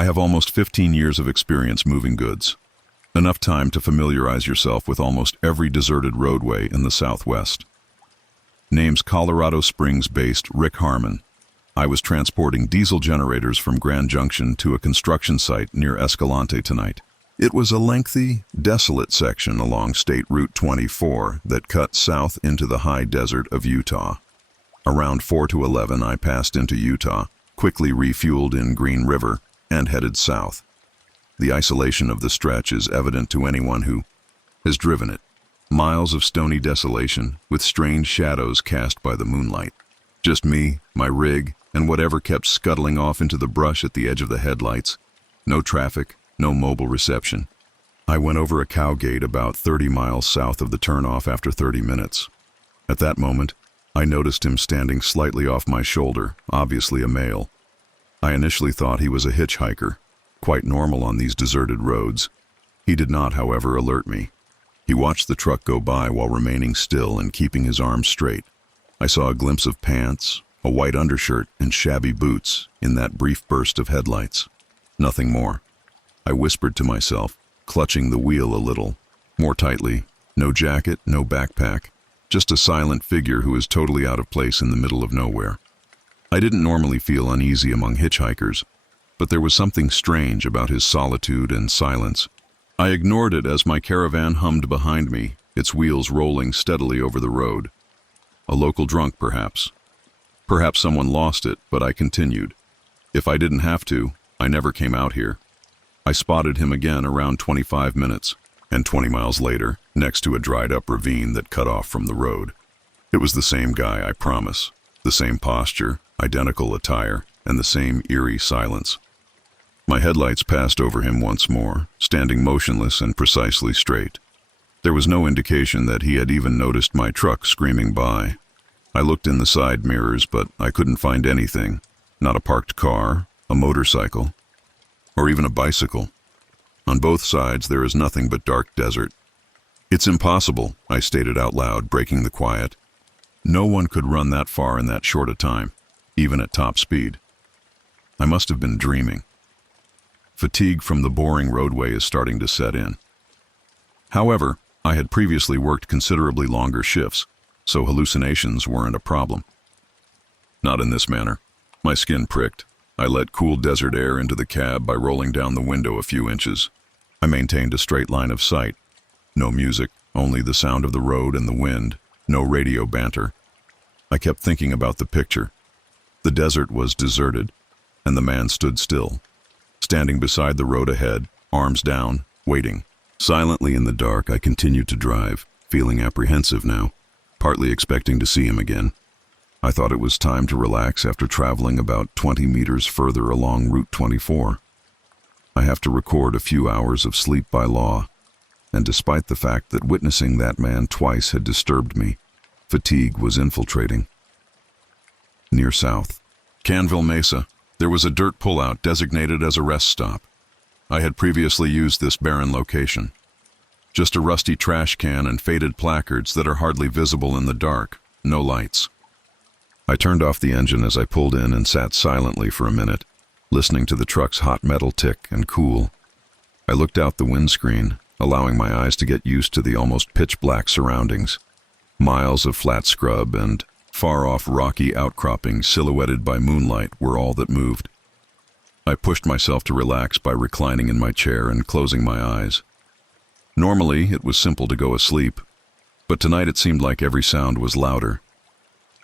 I have almost 15 years of experience moving goods. Enough time to familiarize yourself with almost every deserted roadway in the Southwest. Name's Colorado Springs-based Rick Harmon. I was transporting diesel generators from Grand Junction to a construction site near Escalante tonight. It was a lengthy, desolate section along State Route 24 that cut south into the high desert of Utah. Around 4 to 11, I passed into Utah, quickly refueled in Green River, and headed south. The isolation of the stretch is evident to anyone who has driven it. Miles of stony desolation, with strange shadows cast by the moonlight. Just me, my rig, and whatever kept scuttling off into the brush at the edge of the headlights. No traffic, no mobile reception. I went over a cow gate about 30 miles south of the turnoff after 30 minutes. At that moment, I noticed him standing slightly off my shoulder, obviously a male. I initially thought he was a hitchhiker, quite normal on these deserted roads. He did not, however, alert me. He watched the truck go by while remaining still and keeping his arms straight. I saw a glimpse of pants, a white undershirt, and shabby boots in that brief burst of headlights. Nothing more. I whispered to myself, clutching the wheel a little, more tightly. No jacket, no backpack, just a silent figure who is totally out of place in the middle of nowhere. I didn't normally feel uneasy among hitchhikers, but there was something strange about his solitude and silence. I ignored it as my caravan hummed behind me, its wheels rolling steadily over the road. A local drunk, perhaps. Perhaps someone lost it, but I continued. If I didn't have to, I never came out here. I spotted him again around 25 minutes, and 20 miles later, next to a dried-up ravine that cut off from the road. It was the same guy, I promise. The same posture, identical attire, and the same eerie silence. My headlights passed over him once more, standing motionless and precisely straight. There was no indication that he had even noticed my truck screaming by. I looked in the side mirrors, but I couldn't find anything. Not a parked car, a motorcycle, or even a bicycle. On both sides, there is nothing but dark desert. It's impossible, I stated out loud, breaking the quiet. No one could run that far in that short a time, even at top speed. I must have been dreaming. Fatigue from the boring roadway is starting to set in. However, I had previously worked considerably longer shifts, so hallucinations weren't a problem. Not in this manner. My skin pricked. I let cool desert air into the cab by rolling down the window a few inches. I maintained a straight line of sight. No music, only the sound of the road and the wind. No radio banter. I kept thinking about the picture. The desert was deserted, and the man stood still, standing beside the road ahead, arms down, waiting. Silently in the dark, I continued to drive, feeling apprehensive now, partly expecting to see him again. I thought it was time to relax after traveling about 20 meters further along Route 24. I have to record a few hours of sleep by law, and despite the fact that witnessing that man twice had disturbed me, fatigue was infiltrating. Near south, Canville Mesa, there was a dirt pullout designated as a rest stop. I had previously used this barren location. Just a rusty trash can and faded placards that are hardly visible in the dark, no lights. I turned off the engine as I pulled in and sat silently for a minute, listening to the truck's hot metal tick and cool. I looked out the windscreen, allowing my eyes to get used to the almost pitch-black surroundings. Miles of flat scrub and far-off rocky outcroppings silhouetted by moonlight were all that moved. I pushed myself to relax by reclining in my chair and closing my eyes. Normally, it was simple to go asleep, but tonight it seemed like every sound was louder.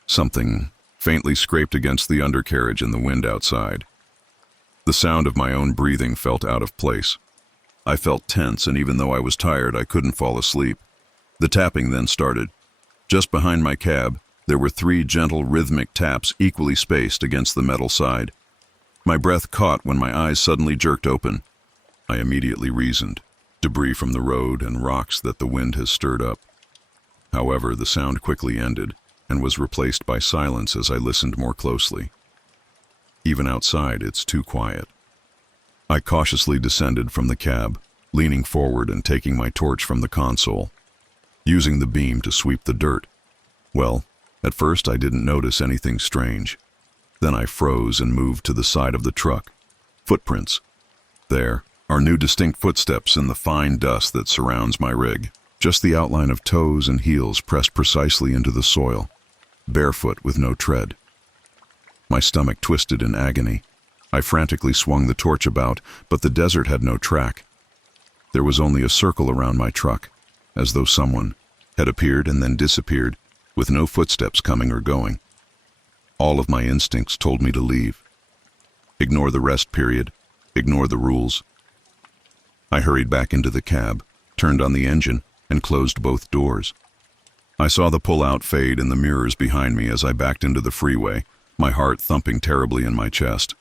Something faintly scraped against the undercarriage in the wind outside. The sound of my own breathing felt out of place. I felt tense, and even though I was tired, I couldn't fall asleep. The tapping then started. Just behind my cab, there were 3 gentle, rhythmic taps equally spaced against the metal side. My breath caught when my eyes suddenly jerked open. I immediately reasoned. Debris from the road and rocks that the wind has stirred up. However, the sound quickly ended and was replaced by silence as I listened more closely. Even outside, it's too quiet. I cautiously descended from the cab, leaning forward and taking my torch from the console, using the beam to sweep the dirt. Well, at first I didn't notice anything strange. Then I froze and moved to the side of the truck. Footprints, There are new distinct footsteps in the fine dust that surrounds my rig. Just the outline of toes and heels pressed precisely into the soil, barefoot with no tread. My stomach twisted in agony. I frantically swung the torch about, but the desert had no track. There was only a circle around my truck, as though someone had appeared and then disappeared, with no footsteps coming or going. All of my instincts told me to leave. Ignore the rest period. Ignore the rules. I hurried back into the cab, turned on the engine, and closed both doors. I saw the pull-out fade in the mirrors behind me as I backed into the freeway, my heart thumping terribly in my chest.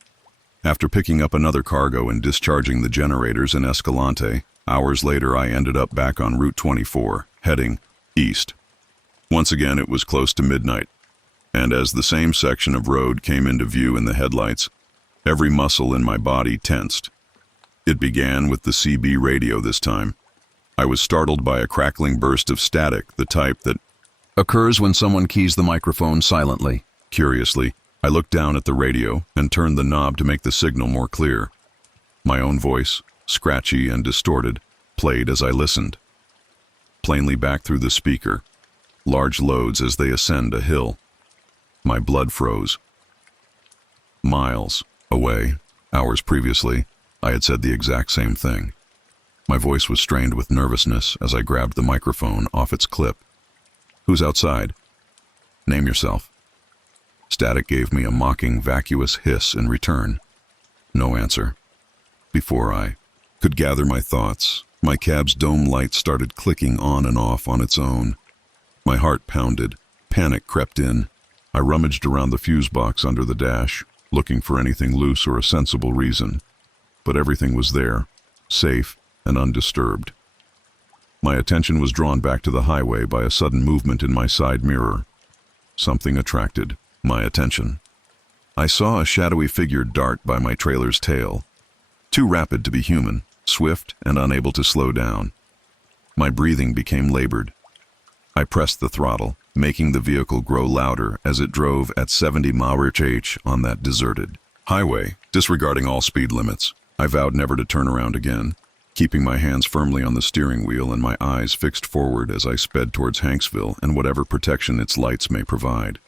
After picking up another cargo and discharging the generators in Escalante, hours later I ended up back on Route 24, heading east. Once again it was close to midnight, and as the same section of road came into view in the headlights, every muscle in my body tensed. It began with the CB radio this time. I was startled by a crackling burst of static, the type that occurs when someone keys the microphone silently. Curiously, I looked down at the radio and turned the knob to make the signal more clear. My own voice, scratchy and distorted, played as I listened. Plainly back through the speaker, large loads as they ascend a hill. My blood froze. Miles away, hours previously, I had said the exact same thing. My voice was strained with nervousness as I grabbed the microphone off its clip. Who's outside? Name yourself. Static gave me a mocking, vacuous hiss in return. No answer. Before I could gather my thoughts, my cab's dome light started clicking on and off on its own. My heart pounded. Panic crept in. I rummaged around the fuse box under the dash, looking for anything loose or a sensible reason. But everything was there, safe and undisturbed. My attention was drawn back to the highway by a sudden movement in my side mirror. Something attracted my attention. I saw a shadowy figure dart by my trailer's tail. Too rapid to be human, swift and unable to slow down. My breathing became labored. I pressed the throttle, making the vehicle grow louder as it drove at 70 mph on that deserted highway, disregarding all speed limits. I vowed never to turn around again, keeping my hands firmly on the steering wheel and my eyes fixed forward as I sped towards Hanksville and whatever protection its lights may provide.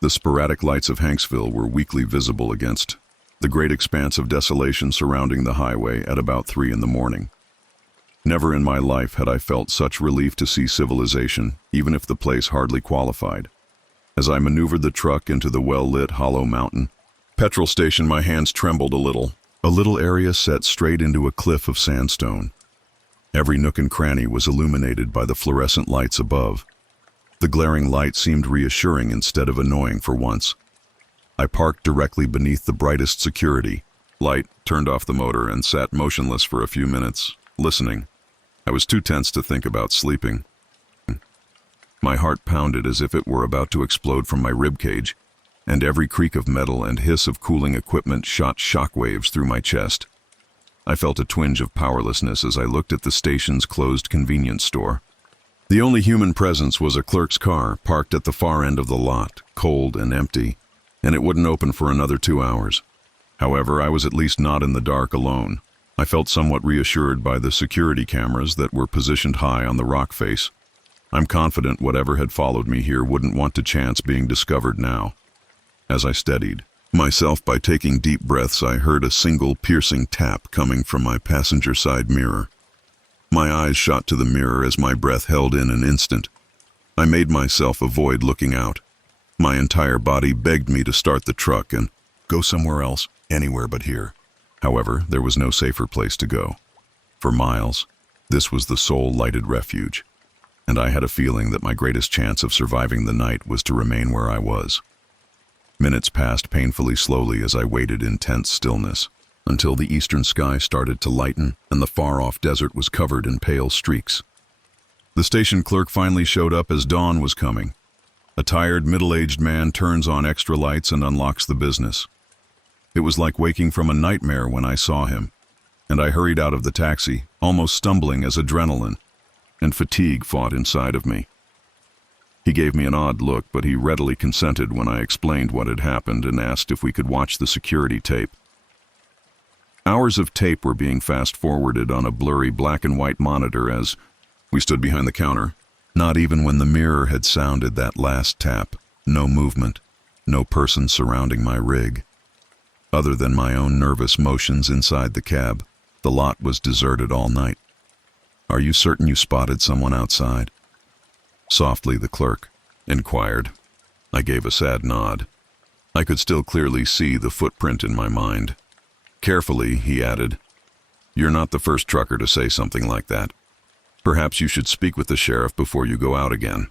The sporadic lights of Hanksville were weakly visible against the great expanse of desolation surrounding the highway at about 3 in the morning. Never in my life had I felt such relief to see civilization, even if the place hardly qualified. As I maneuvered the truck into the well-lit hollow mountain petrol station, my hands trembled a little area set straight into a cliff of sandstone. Every nook and cranny was illuminated by the fluorescent lights above. The glaring light seemed reassuring instead of annoying for once. I parked directly beneath the brightest security light, turned off the motor, and sat motionless for a few minutes, listening. I was too tense to think about sleeping. My heart pounded as if it were about to explode from my ribcage, and every creak of metal and hiss of cooling equipment shot shockwaves through my chest. I felt a twinge of powerlessness as I looked at the station's closed convenience store. The only human presence was a clerk's car parked at the far end of the lot, cold and empty, and it wouldn't open for another 2 hours. However, I was at least not in the dark alone. I felt somewhat reassured by the security cameras that were positioned high on the rock face. I'm confident whatever had followed me here wouldn't want to chance being discovered now. As I steadied myself by taking deep breaths, I heard a single piercing tap coming from my passenger side mirror. My eyes shot to the mirror as my breath held in an instant. I made myself avoid looking out. My entire body begged me to start the truck and go somewhere else, anywhere but here. However, there was no safer place to go. For miles, this was the sole lighted refuge, and I had a feeling that my greatest chance of surviving the night was to remain where I was. Minutes passed painfully slowly as I waited in tense stillness, until the eastern sky started to lighten and the far-off desert was covered in pale streaks. The station clerk finally showed up as dawn was coming. A tired, middle-aged man turns on extra lights and unlocks the business. It was like waking from a nightmare when I saw him, and I hurried out of the taxi, almost stumbling as adrenaline and fatigue fought inside of me. He gave me an odd look, but he readily consented when I explained what had happened and asked if we could watch the security tape. Hours of tape were being fast-forwarded on a blurry black and white monitor as we stood behind the counter. Not even when the mirror had sounded that last tap. No movement, no person surrounding my rig. Other than my own nervous motions inside the cab, the lot was deserted all night. "Are you certain you spotted someone outside?" Softly the clerk inquired. I gave a sad nod. I could still clearly see the footprint in my mind. Carefully, he added, "You're not the first trucker to say something like that. Perhaps you should speak with the sheriff before you go out again."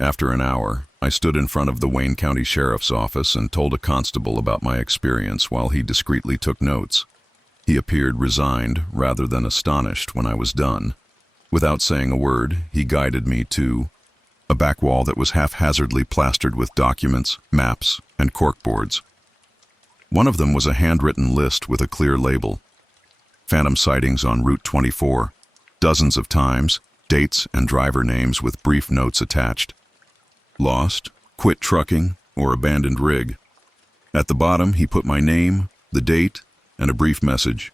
After an hour, I stood in front of the Wayne County Sheriff's Office and told a constable about my experience while he discreetly took notes. He appeared resigned rather than astonished when I was done. Without saying a word, he guided me to a back wall that was haphazardly plastered with documents, maps, and corkboards. One of them was a handwritten list with a clear label. Phantom sightings on Route 24, dozens of times, dates and driver names with brief notes attached. Lost, quit trucking, or abandoned rig. At the bottom, he put my name, the date, and a brief message.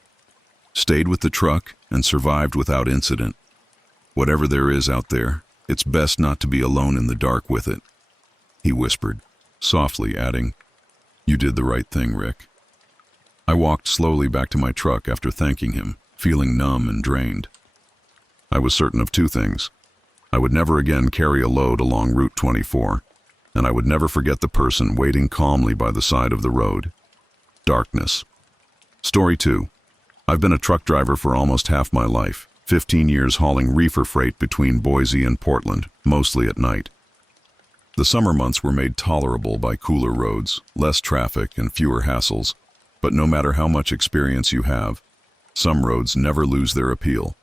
Stayed with the truck and survived without incident. Whatever there is out there, it's best not to be alone in the dark with it. He whispered, softly adding, "You did the right thing, Rick." I walked slowly back to my truck after thanking him, feeling numb and drained. I was certain of two things. I would never again carry a load along Route 24, and I would never forget the person waiting calmly by the side of the road. Darkness. Story 2. I've been a truck driver for almost half my life, 15 years hauling reefer freight between Boise and Portland, mostly at night. The summer months were made tolerable by cooler roads, less traffic, and fewer hassles, but no matter how much experience you have, some roads never lose their appeal.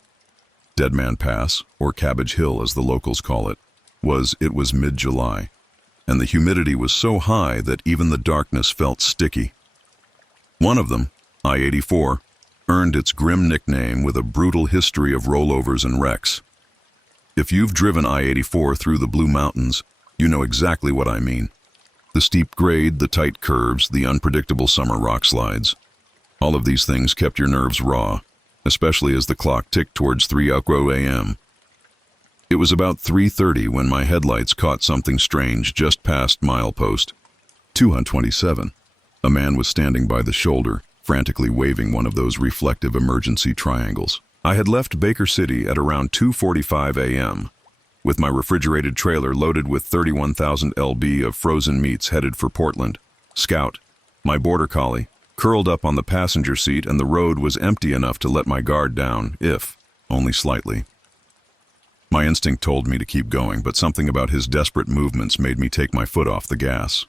Dead Man Pass, or Cabbage Hill as the locals call it, was mid-July, and the humidity was so high that even the darkness felt sticky. One of them, I-84, earned its grim nickname with a brutal history of rollovers and wrecks. If you've driven I-84 through the Blue Mountains, you know exactly what I mean. The steep grade, the tight curves, the unpredictable summer rock slides. All of these things kept your nerves raw, especially as the clock ticked towards 3 a.m. It was about 3:30 when my headlights caught something strange just past milepost 227. A man was standing by the shoulder, frantically waving one of those reflective emergency triangles. I had left Baker City at around 2:45 a.m., with my refrigerated trailer loaded with 31,000 lb of frozen meats headed for Portland. Scout, my border collie, curled up on the passenger seat, and the road was empty enough to let my guard down, if only slightly. My instinct told me to keep going, but something about his desperate movements made me take my foot off the gas.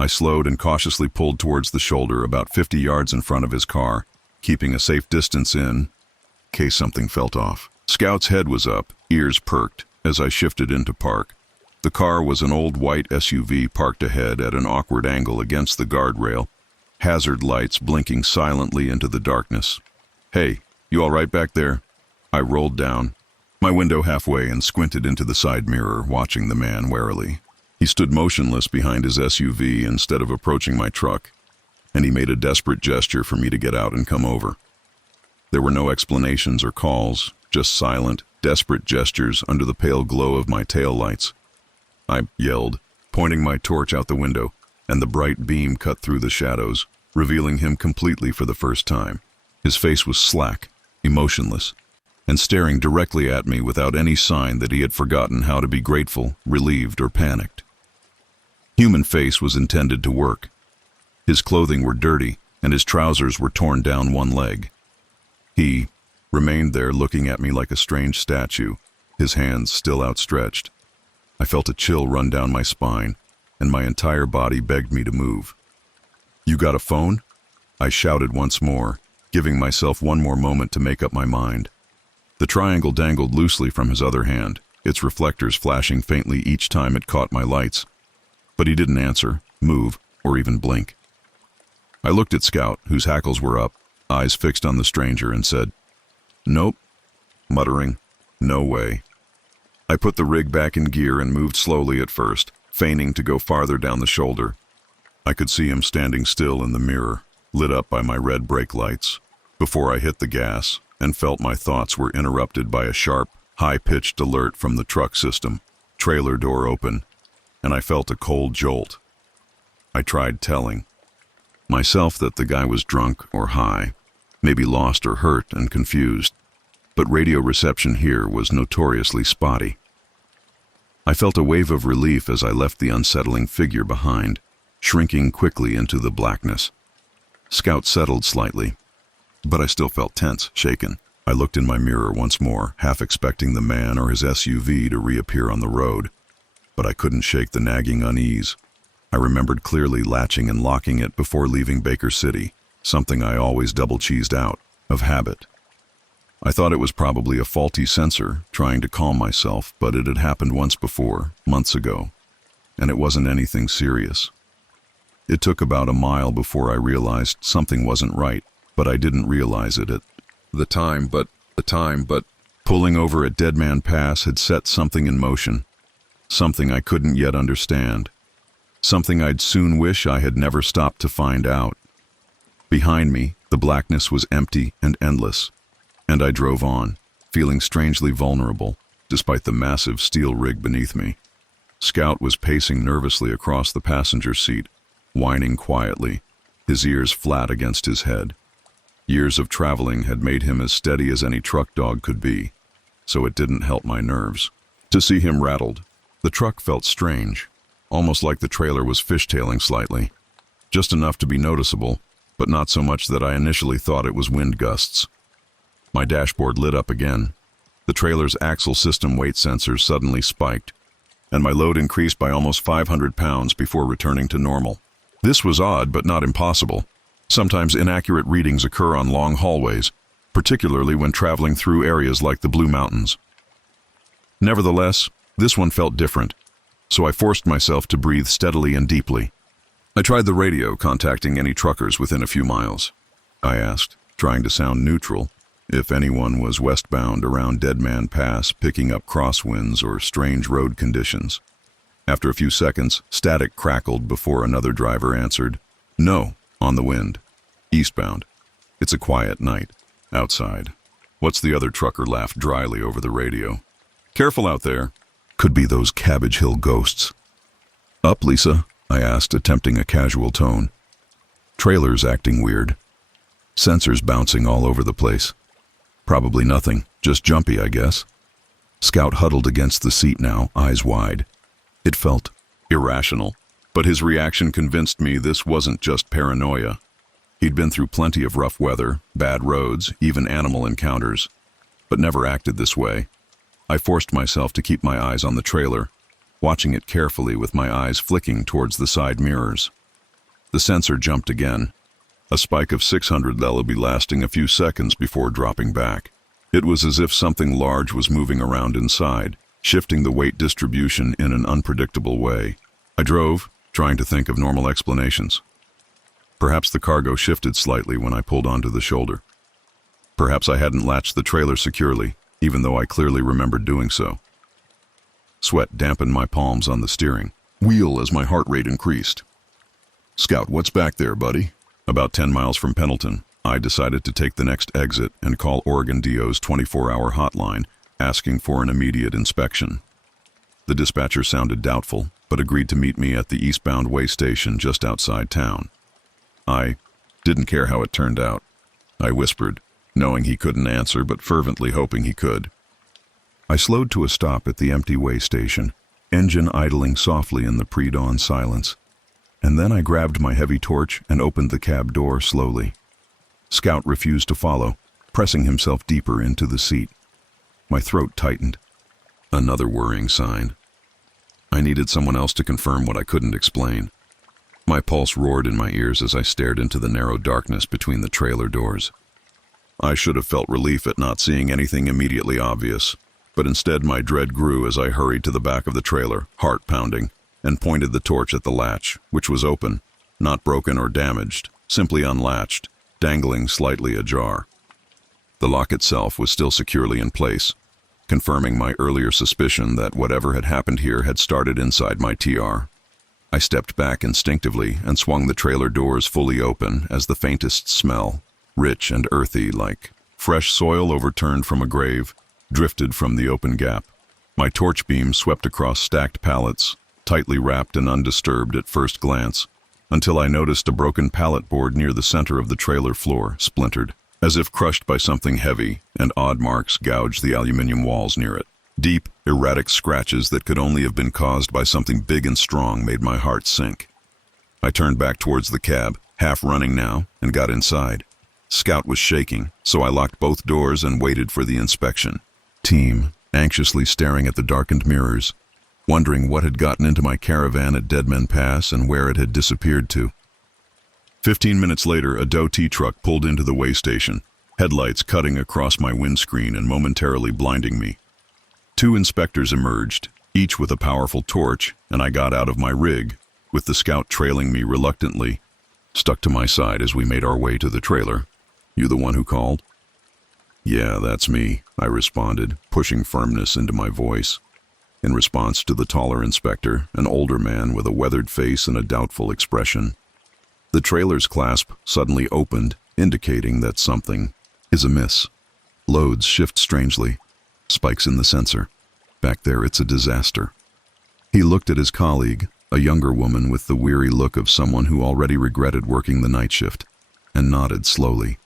I slowed and cautiously pulled towards the shoulder about 50 yards in front of his car, keeping a safe distance in case something felt off. Scout's head was up, ears perked, as I shifted into park. The car was an old white SUV parked ahead at an awkward angle against the guardrail, hazard lights blinking silently into the darkness. "Hey, you all right back there?" I rolled down my window halfway and squinted into the side mirror, watching the man warily. He stood motionless behind his SUV instead of approaching my truck, and he made a desperate gesture for me to get out and come over. There were no explanations or calls, just silent, desperate gestures under the pale glow of my taillights. I yelled, pointing my torch out the window, and the bright beam cut through the shadows, revealing him completely for the first time. His face was slack, emotionless, and staring directly at me without any sign that he had forgotten how to be grateful, relieved, or panicked. Human face was intended to work. His clothing were dirty, and his trousers were torn down one leg. He remained there looking at me like a strange statue, his hands still outstretched. I felt a chill run down my spine, and my entire body begged me to move. "You got a phone?" I shouted once more, giving myself one more moment to make up my mind. The triangle dangled loosely from his other hand, its reflectors flashing faintly each time it caught my lights. But he didn't answer, move, or even blink. I looked at Scout, whose hackles were up, eyes fixed on the stranger, and said, "Nope," muttering, "No way." I put the rig back in gear and moved slowly at first, feigning to go farther down the shoulder. I could see him standing still in the mirror, lit up by my red brake lights, before I hit the gas and felt my thoughts were interrupted by a sharp, high-pitched alert from the truck system. Trailer door open, and I felt a cold jolt. I tried telling myself that the guy was drunk or high, maybe lost or hurt and confused, but radio reception here was notoriously spotty. I felt a wave of relief as I left the unsettling figure behind, shrinking quickly into the blackness. Scout settled slightly, but I still felt tense, shaken. I looked in my mirror once more, half expecting the man or his SUV to reappear on the road, but I couldn't shake the nagging unease. I remembered clearly latching and locking it before leaving Baker City, something I always double-cheesed out, of habit. I thought it was probably a faulty sensor, trying to calm myself, but it had happened once before, months ago, and it wasn't anything serious. It took about a mile before I realized something wasn't right, but I didn't realize it at the time, but pulling over at Dead Man Pass had set something in motion, something I couldn't yet understand, something I'd soon wish I had never stopped to find out. Behind me, the blackness was empty and endless, and I drove on, feeling strangely vulnerable, despite the massive steel rig beneath me. Scout was pacing nervously across the passenger seat, whining quietly, his ears flat against his head. Years of traveling had made him as steady as any truck dog could be, so it didn't help my nerves. To see him rattled, the truck felt strange, almost like the trailer was fishtailing slightly, just enough to be noticeable, but not so much that I initially thought it was wind gusts. My dashboard lit up again. The trailer's axle system weight sensors suddenly spiked, and my load increased by almost 500 pounds before returning to normal. This was odd, but not impossible. Sometimes inaccurate readings occur on long hallways, particularly when traveling through areas like the Blue Mountains. Nevertheless, this one felt different, so I forced myself to breathe steadily and deeply. I tried the radio, contacting any truckers within a few miles. I asked, trying to sound neutral, if anyone was westbound around Dead Man Pass picking up crosswinds or strange road conditions. After a few seconds, static crackled before another driver answered, "No, on the wind. Eastbound. It's a quiet night. Outside." What's the other trucker laughed dryly over the radio. "Careful out there. Could be those Cabbage Hill ghosts." "Up, Lisa?" I asked, attempting a casual tone. "Trailer's acting weird. Sensors bouncing all over the place. Probably nothing, just jumpy, I guess." Scout huddled against the seat now, eyes wide. It felt irrational, but his reaction convinced me this wasn't just paranoia. He'd been through plenty of rough weather, bad roads, even animal encounters, but never acted this way. I forced myself to keep my eyes on the trailer, watching it carefully with my eyes flicking towards the side mirrors. The sensor jumped again. A spike of 600 that'll be lasting a few seconds before dropping back. It was as if something large was moving around inside, shifting the weight distribution in an unpredictable way. I drove, trying to think of normal explanations. Perhaps the cargo shifted slightly when I pulled onto the shoulder. Perhaps I hadn't latched the trailer securely, even though I clearly remembered doing so. Sweat dampened my palms on the steering wheel as my heart rate increased. "Scout, what's back there, buddy?" About 10 miles from Pendleton, I decided to take the next exit and call Oregon DO's 24-hour hotline, asking for an immediate inspection. The dispatcher sounded doubtful, but agreed to meet me at the eastbound way station just outside town. I didn't care how it turned out. I whispered, knowing he couldn't answer, but fervently hoping he could. I slowed to a stop at the empty way station, engine idling softly in the pre-dawn silence. And then I grabbed my heavy torch and opened the cab door slowly. Scout refused to follow, pressing himself deeper into the seat. My throat tightened. Another worrying sign. I needed someone else to confirm what I couldn't explain. My pulse roared in my ears as I stared into the narrow darkness between the trailer doors. I should have felt relief at not seeing anything immediately obvious, but instead my dread grew as I hurried to the back of the trailer, heart pounding, and pointed the torch at the latch, which was open, not broken or damaged, simply unlatched, dangling slightly ajar. The lock itself was still securely in place, confirming my earlier suspicion that whatever had happened here had started inside my TR. I stepped back instinctively and swung the trailer doors fully open as the faintest smell, rich and earthy like fresh soil overturned from a grave, drifted from the open gap. My torch beam swept across stacked pallets, tightly wrapped and undisturbed at first glance, until I noticed a broken pallet board near the center of the trailer floor, splintered, as if crushed by something heavy, and odd marks gouged the aluminum walls near it. Deep, erratic scratches that could only have been caused by something big and strong made my heart sink. I turned back towards the cab, half running now, and got inside. Scout was shaking, so I locked both doors and waited for the inspection. Team, anxiously staring at the darkened mirrors, wondering what had gotten into my caravan at Deadman Pass and where it had disappeared to. 15 minutes later, a Doe T truck pulled into the way station, headlights cutting across my windscreen and momentarily blinding me. 2 inspectors emerged, each with a powerful torch, and I got out of my rig, with the Scout trailing me reluctantly, stuck to my side as we made our way to the trailer. "You the one who called?" "Yeah, that's me," I responded, pushing firmness into my voice. In response to the taller inspector, an older man with a weathered face and a doubtful expression. The trailer's clasp suddenly opened, indicating that something is amiss. Loads shift strangely. Spikes in the sensor. Back there, it's a disaster. He looked at his colleague, a younger woman with the weary look of someone who already regretted working the night shift, and nodded slowly.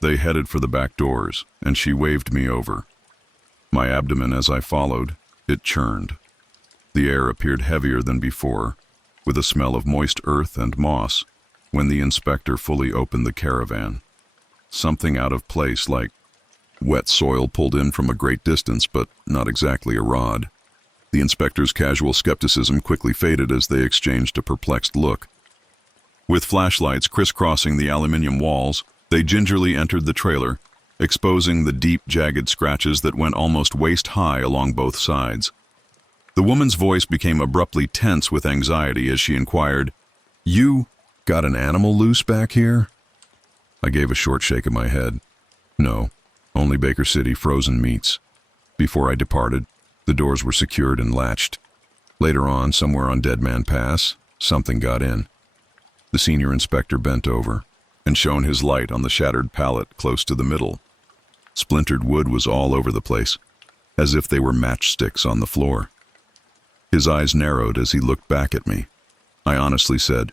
They headed for the back doors, and she waved me over. My abdomen, as I followed, it churned. The air appeared heavier than before, with a smell of moist earth and moss, when the inspector fully opened the caravan. Something out of place, like wet soil pulled in from a great distance, but not exactly a rod. The inspector's casual skepticism quickly faded as they exchanged a perplexed look. With flashlights crisscrossing the aluminum walls, they gingerly entered the trailer, exposing the deep, jagged scratches that went almost waist-high along both sides. The woman's voice became abruptly tense with anxiety as she inquired, "You got an animal loose back here?" I gave a short shake of my head. "No, only Baker City frozen meats." Before I departed, the doors were secured and latched. Later on, somewhere on Deadman Pass, something got in. The senior inspector bent over and shone his light on the shattered pallet close to the middle. Splintered wood was all over the place, as if they were matchsticks on the floor. His eyes narrowed as he looked back at me. I honestly said,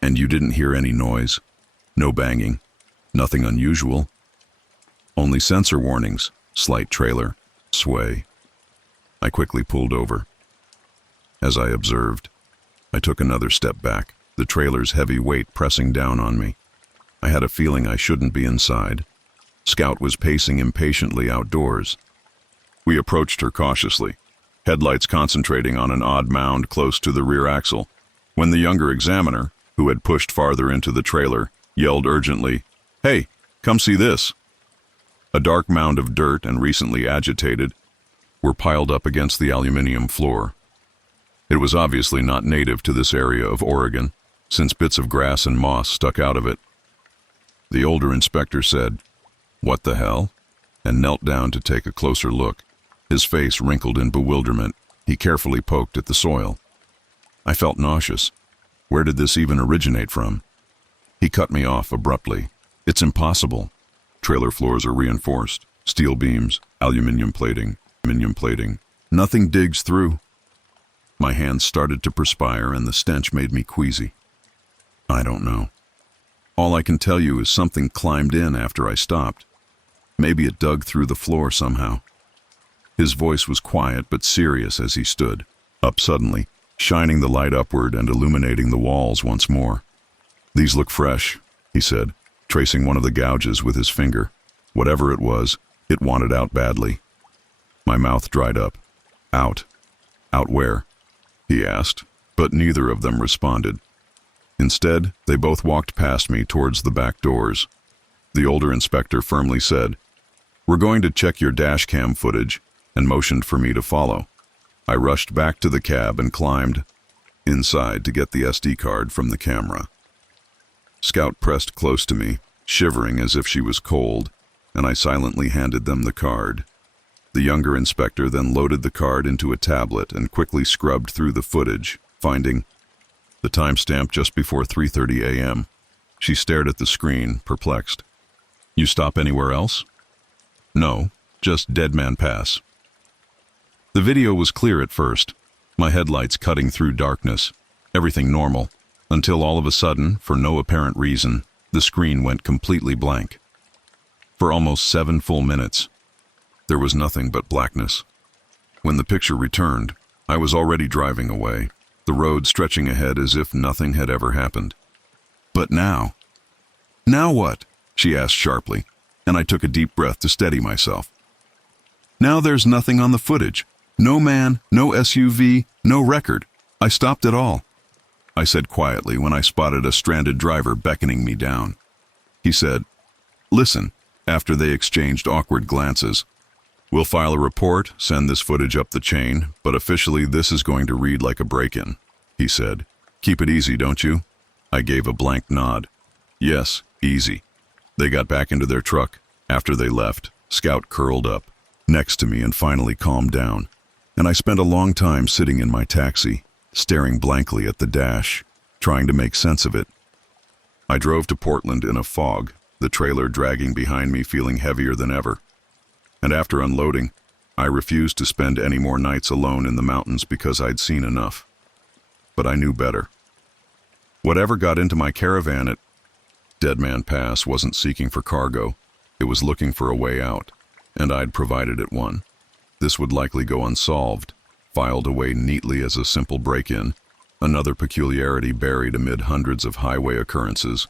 "And you didn't hear any noise? No banging? Nothing unusual? Only sensor warnings, slight trailer, sway." I quickly pulled over. As I observed, I took another step back, the trailer's heavy weight pressing down on me. I had a feeling I shouldn't be inside. Scout was pacing impatiently outdoors. We approached her cautiously, headlights concentrating on an odd mound close to the rear axle, when the younger examiner, who had pushed farther into the trailer, yelled urgently, "Hey, come see this." A dark mound of dirt and recently agitated were piled up against the aluminum floor. It was obviously not native to this area of Oregon, since bits of grass and moss stuck out of it. The older inspector said, "What the hell?" and knelt down to take a closer look. His face wrinkled in bewilderment. He carefully poked at the soil. I felt nauseous. Where did this even originate from? He cut me off abruptly. "It's impossible. Trailer floors are reinforced. Steel beams, aluminum plating. Nothing digs through." My hands started to perspire and the stench made me queasy. "I don't know. All I can tell you is something climbed in after I stopped. Maybe it dug through the floor somehow." His voice was quiet but serious as he stood up suddenly, shining the light upward and illuminating the walls once more. "These look fresh," he said, tracing one of the gouges with his finger. Whatever it was, it wanted out badly. My mouth dried up. "Out? Out where?" he asked, but neither of them responded. Instead, they both walked past me towards the back doors. The older inspector firmly said, "We're going to check your dash cam footage," and motioned for me to follow. I rushed back to the cab and climbed inside to get the SD card from the camera. Scout pressed close to me, shivering as if she was cold, and I silently handed them the card. The younger inspector then loaded the card into a tablet and quickly scrubbed through the footage, finding the timestamp just before 3:30 a.m. She stared at the screen, perplexed. You stop anywhere else? No, just Dead Man Pass. The video was clear at first, my headlights cutting through darkness, everything normal, until all of a sudden, for no apparent reason, the screen went completely blank. For almost 7 full minutes, there was nothing but blackness. When the picture returned, I was already driving away, the road stretching ahead as if nothing had ever happened. But now what? She asked sharply, and I took a deep breath to steady myself. Now there's nothing on the footage. No man, no SUV, no record. I stopped it all, I said quietly when I spotted a stranded driver beckoning me down. He said, listen, after they exchanged awkward glances. We'll file a report, send this footage up the chain, but officially this is going to read like a break-in, he said. Keep it easy, don't you? I gave a blank nod. Yes, easy. They got back into their truck. After they left, Scout curled up next to me and finally calmed down. And I spent a long time sitting in my taxi, staring blankly at the dash, trying to make sense of it. I drove to Portland in a fog, the trailer dragging behind me, feeling heavier than ever. And after unloading, I refused to spend any more nights alone in the mountains because I'd seen enough. But I knew better. Whatever got into my caravan at Dead Man Pass wasn't seeking for cargo. It was looking for a way out, and I'd provided it one. This would likely go unsolved, filed away neatly as a simple break-in, another peculiarity buried amid hundreds of highway occurrences.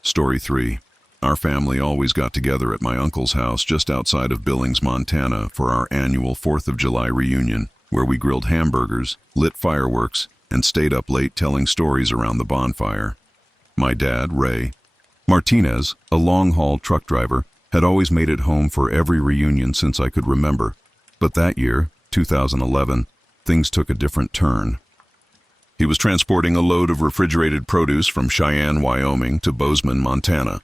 Story 3. Our family always got together at my uncle's house just outside of Billings, Montana for our annual 4th of July reunion, where we grilled hamburgers, lit fireworks, and stayed up late telling stories around the bonfire. My dad, Ray Martinez, a long-haul truck driver, had always made it home for every reunion since I could remember. But that year, 2011, things took a different turn. He was transporting a load of refrigerated produce from Cheyenne, Wyoming to Bozeman, Montana.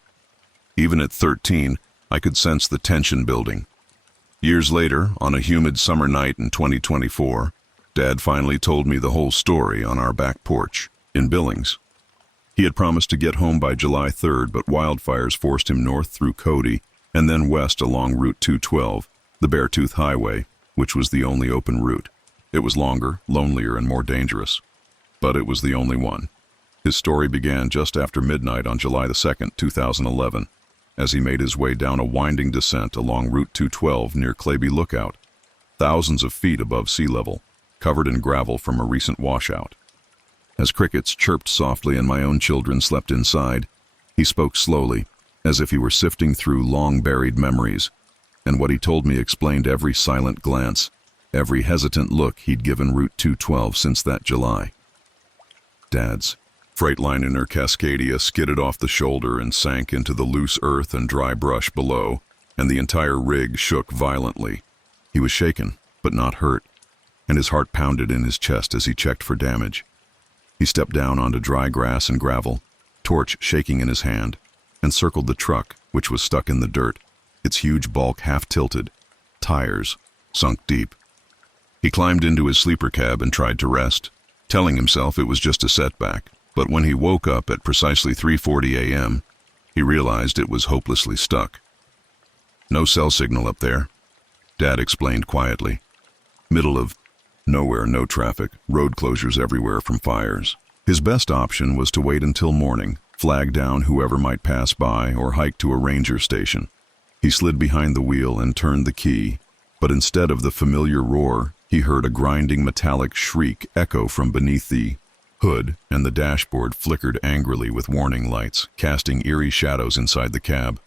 Even at 13, I could sense the tension building. Years later, on a humid summer night in 2024, Dad finally told me the whole story on our back porch in Billings. He had promised to get home by July 3rd, but wildfires forced him north through Cody and then west along Route 212, the Beartooth Highway, which was the only open route. It was longer, lonelier, and more dangerous. But it was the only one. His story began just after midnight on July 2nd, 2011, as he made his way down a winding descent along Route 212 near Claby Lookout, thousands of feet above sea level, covered in gravel from a recent washout. As crickets chirped softly and my own children slept inside, he spoke slowly, as if he were sifting through long-buried memories, and what he told me explained every silent glance, every hesitant look he'd given Route 212 since that July. Dad's Freightliner Cascadia skidded off the shoulder and sank into the loose earth and dry brush below, and the entire rig shook violently. He was shaken, but not hurt, and his heart pounded in his chest as he checked for damage. He stepped down onto dry grass and gravel, torch shaking in his hand, and circled the truck, which was stuck in the dirt, its huge bulk half-tilted, tires sunk deep. He climbed into his sleeper cab and tried to rest, telling himself it was just a setback. But when he woke up at precisely 3:40 a.m., he realized it was hopelessly stuck. No cell signal up there, Dad explained quietly. Middle of nowhere, no traffic, road closures everywhere from fires. His best option was to wait until morning, flag down whoever might pass by, or hike to a ranger station. He slid behind the wheel and turned the key, but instead of the familiar roar, he heard a grinding metallic shriek echo from beneath the hood, and the dashboard flickered angrily with warning lights, casting eerie shadows inside the cab.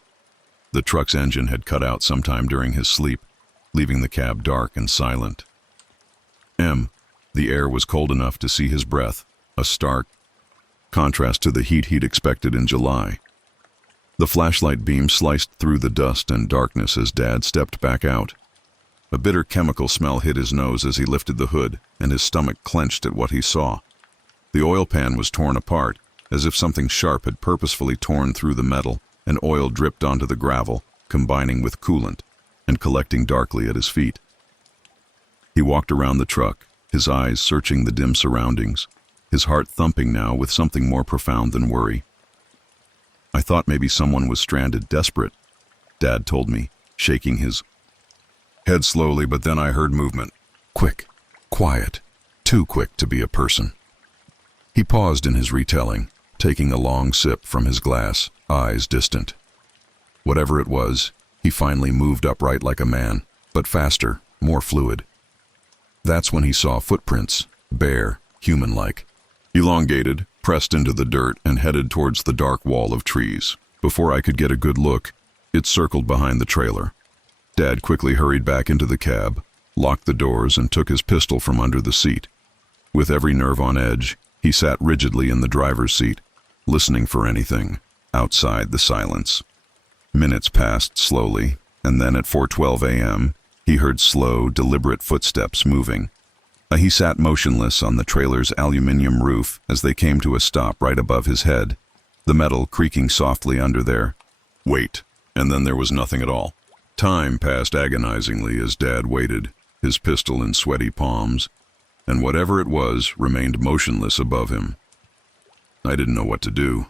The truck's engine had cut out sometime during his sleep, leaving the cab dark and silent. The air was cold enough to see his breath, a stark contrast to the heat he'd expected in July. The flashlight beam sliced through the dust and darkness as Dad stepped back out. A bitter chemical smell hit his nose as he lifted the hood, and his stomach clenched at what he saw. The oil pan was torn apart, as if something sharp had purposefully torn through the metal, and oil dripped onto the gravel, combining with coolant, and collecting darkly at his feet. He walked around the truck, his eyes searching the dim surroundings. his heart thumping now with something more profound than worry. I thought maybe someone was stranded, desperate, Dad told me, shaking his head slowly, but then I heard movement. Quick, quiet, too quick to be a person. He paused in his retelling, taking a long sip from his glass, eyes distant. Whatever it was, he finally moved upright like a man, but faster, more fluid. That's when he saw footprints, bare, human-like, elongated, pressed into the dirt and headed towards the dark wall of trees. Before I could get a good look, it circled behind the trailer. Dad quickly hurried back into the cab, locked the doors, and took his pistol from under the seat. With every nerve on edge, he sat rigidly in the driver's seat, listening for anything, outside the silence. Minutes passed slowly, and then at 4:12 a.m., he heard slow, deliberate footsteps moving. He sat motionless on the trailer's aluminium roof as they came to a stop right above his head, the metal creaking softly under there. Wait, and then there was nothing at all. Time passed agonizingly as Dad waited, his pistol in sweaty palms, and whatever it was remained motionless above him. I didn't know what to do,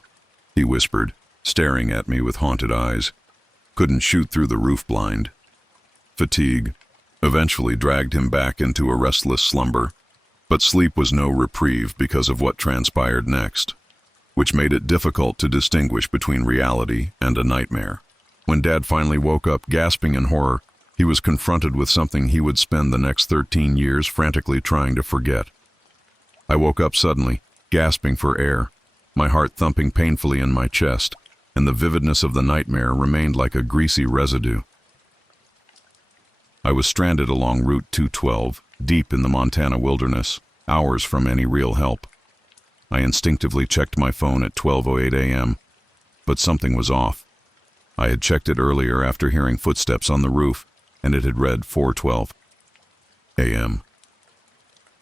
he whispered, staring at me with haunted eyes. Couldn't shoot through the roof blind. Fatigue eventually dragged him back into a restless slumber, but sleep was no reprieve because of what transpired next, which made it difficult to distinguish between reality and a nightmare. When Dad finally woke up, gasping in horror, he was confronted with something he would spend the next 13 years frantically trying to forget. I woke up suddenly, gasping for air, my heart thumping painfully in my chest, and the vividness of the nightmare remained like a greasy residue. I was stranded along Route 212, deep in the Montana wilderness, hours from any real help. I instinctively checked my phone at 12:08 a.m., but something was off. I had checked it earlier after hearing footsteps on the roof, and it had read 4:12 a.m.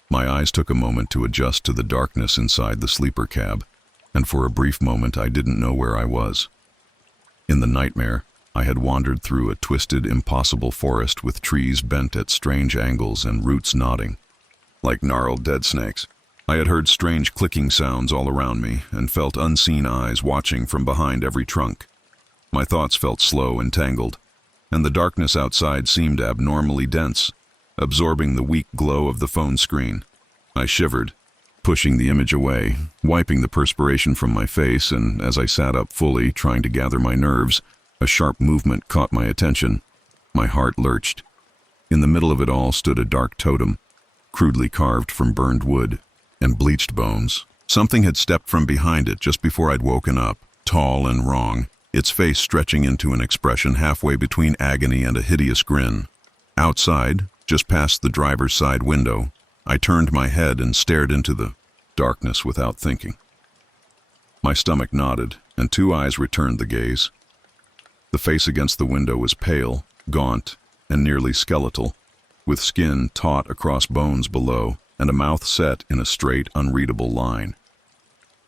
My eyes took a moment to adjust to the darkness inside the sleeper cab, and for a brief moment I didn't know where I was. In the nightmare, I had wandered through a twisted, impossible forest with trees bent at strange angles and roots nodding, like gnarled dead snakes. I had heard strange clicking sounds all around me and felt unseen eyes watching from behind every trunk. My thoughts felt slow and tangled, and the darkness outside seemed abnormally dense, absorbing the weak glow of the phone screen. I shivered, pushing the image away, wiping the perspiration from my face, and as I sat up fully, trying to gather my nerves, a sharp movement caught my attention. My heart lurched. In the middle of it all stood a dark totem, crudely carved from burned wood and bleached bones. Something had stepped from behind it just before I'd woken up, tall and wrong, its face stretching into an expression halfway between agony and a hideous grin. Outside, just past the driver's side window, I turned my head and stared into the darkness without thinking. My stomach nodded, and two eyes returned the gaze. The face against the window was pale, gaunt, and nearly skeletal, with skin taut across bones below and a mouth set in a straight, unreadable line.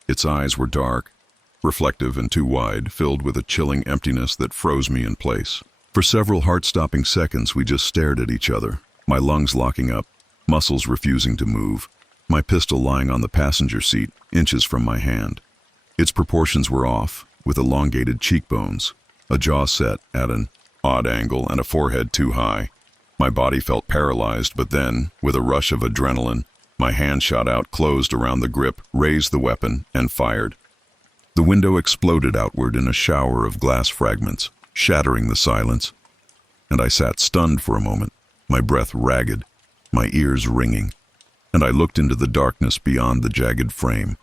Its eyes were dark, reflective and too wide, filled with a chilling emptiness that froze me in place. For several heart-stopping seconds we just stared at each other, my lungs locking up, muscles refusing to move, my pistol lying on the passenger seat, inches from my hand. Its proportions were off, with elongated cheekbones, a jaw set at an odd angle, and a forehead too high. My body felt paralyzed, but then, with a rush of adrenaline, my hand shot out, closed around the grip, raised the weapon, and fired. The window exploded outward in a shower of glass fragments, shattering the silence, and I sat stunned for a moment, my breath ragged, my ears ringing, and I looked into the darkness beyond the jagged frame,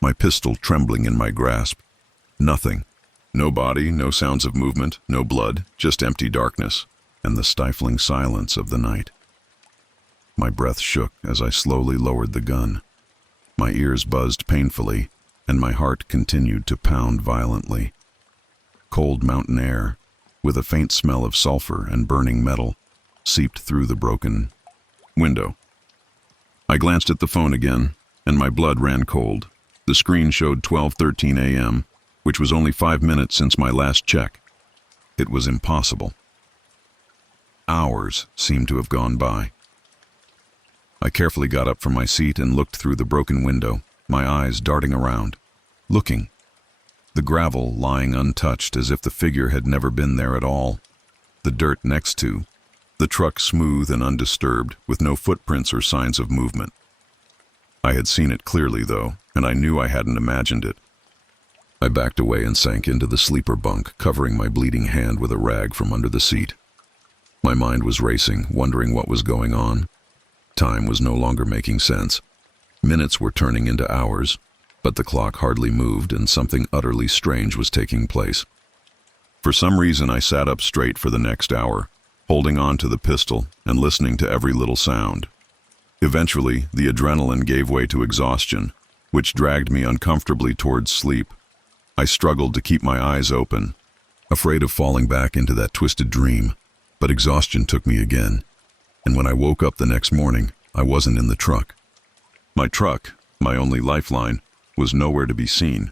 my pistol trembling in my grasp. Nothing. No body, no sounds of movement, no blood, just empty darkness, and the stifling silence of the night. My breath shook as I slowly lowered the gun. My ears buzzed painfully, and my heart continued to pound violently. Cold mountain air, with a faint smell of sulfur and burning metal, seeped through the broken window. I glanced at the phone again, and my blood ran cold. The screen showed 12:13 a.m., which was only 5 minutes since my last check. It was impossible. Hours seemed to have gone by. I carefully got up from my seat and looked through the broken window, my eyes darting around, looking. The gravel lying untouched as if the figure had never been there at all. The dirt next to. The truck smooth and undisturbed, with no footprints or signs of movement. I had seen it clearly, though, and I knew I hadn't imagined it. I backed away and sank into the sleeper bunk, covering my bleeding hand with a rag from under the seat. My mind was racing, wondering what was going on. Time was no longer making sense. Minutes were turning into hours, but the clock hardly moved and something utterly strange was taking place. For some reason, I sat up straight for the next hour, holding on to the pistol and listening to every little sound. Eventually, the adrenaline gave way to exhaustion, which dragged me uncomfortably towards sleep. I struggled to keep my eyes open, afraid of falling back into that twisted dream, but exhaustion took me again, and when I woke up the next morning, I wasn't in the truck. My truck, my only lifeline, was nowhere to be seen,